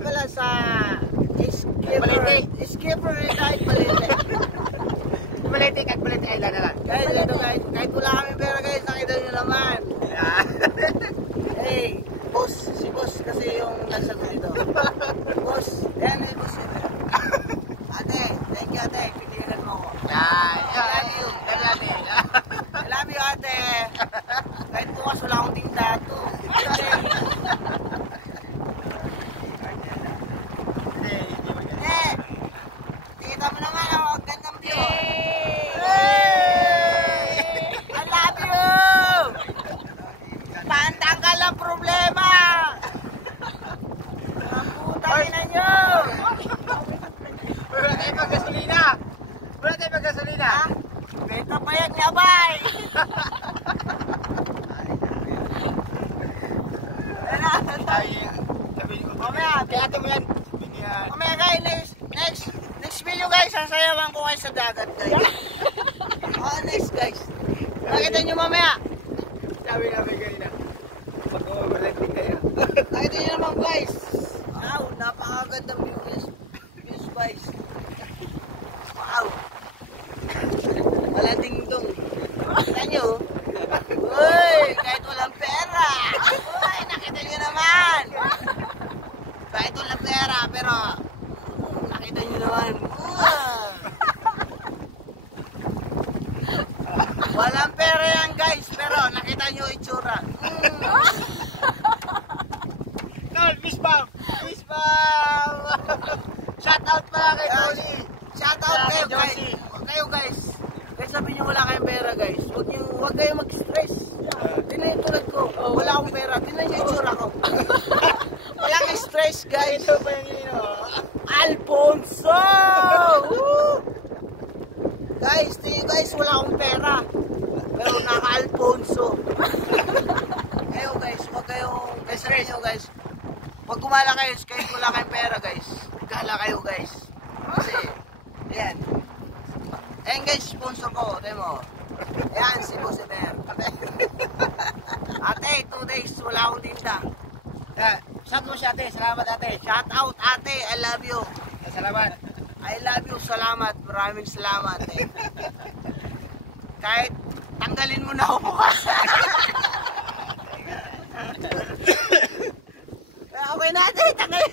pala sa Skipper kahit Balete. Balete kahit Balete Island na lang. Guys, ito guys, kahit wala kami pera guys, nakita nyo naman. Hey, boss, si boss kasi yung nagsagot dito. Boss, yan eh boss. Ate, thank you ate, pilihan mo ko. Yan, I love you. I love you ate. Kahit bukas wala akong tinda to. Kita mo naman ang gandang view. I love you. Pantanggal ang problema. Putangin na nyo. Wala tayo pag-gasolina. Wala tayo pag-gasolina. Beta pa yan niya, bay. Mamaya, Kaya mo yan. mamaya guys, next video guys, sasayawan ko kayo sa dagat guys. Honest guys. Nakita nyo mamaya. Sabi namin kanina. Pag-umabalagin kayo. Nakita nyo naman guys. Wow, napakagandang views guys. Wow. Wala dingdong. Nakita nyo? Uy, kahit walang pera. Uy, nakita nyo naman. Kahit walang pera, pero nakita nyo naman. Walang pera yan guys, pero nakita nyo itsura. Tol, fish bomb! Fish bomb! Shout out pala kay Tony! Shout out kayo guys. Kayo guys. Guys, sabi nyo wala kayong pera guys. Huwag kayo mag-stress. Tingnan yung tulad ko. Wala akong pera. Tingnan nyo yung itsura ko. Walang stress guys. Ito pa yung ino. Alfonso! Woo! Guys, tingnan guys, wala akong pera. Pero naka-Alfonso. Kayo guys, huwag kayong stress nyo guys. Huwag kumala kayo kahit wala kayong pera guys. Gala kayo guys. Kasi, yan. Ayan guys, sponsor ko. Tayo mo. Ayan, si Boss Emer. Ate, 2 days, wala akong tinda. Shout mo siya ate. Salamat ate. Shout out ate, I love you. Salamat. I love you, salamat. Maraming salamat eh. Kahit tanggalin mo na ako bukas. Okay na ate, tanggalin.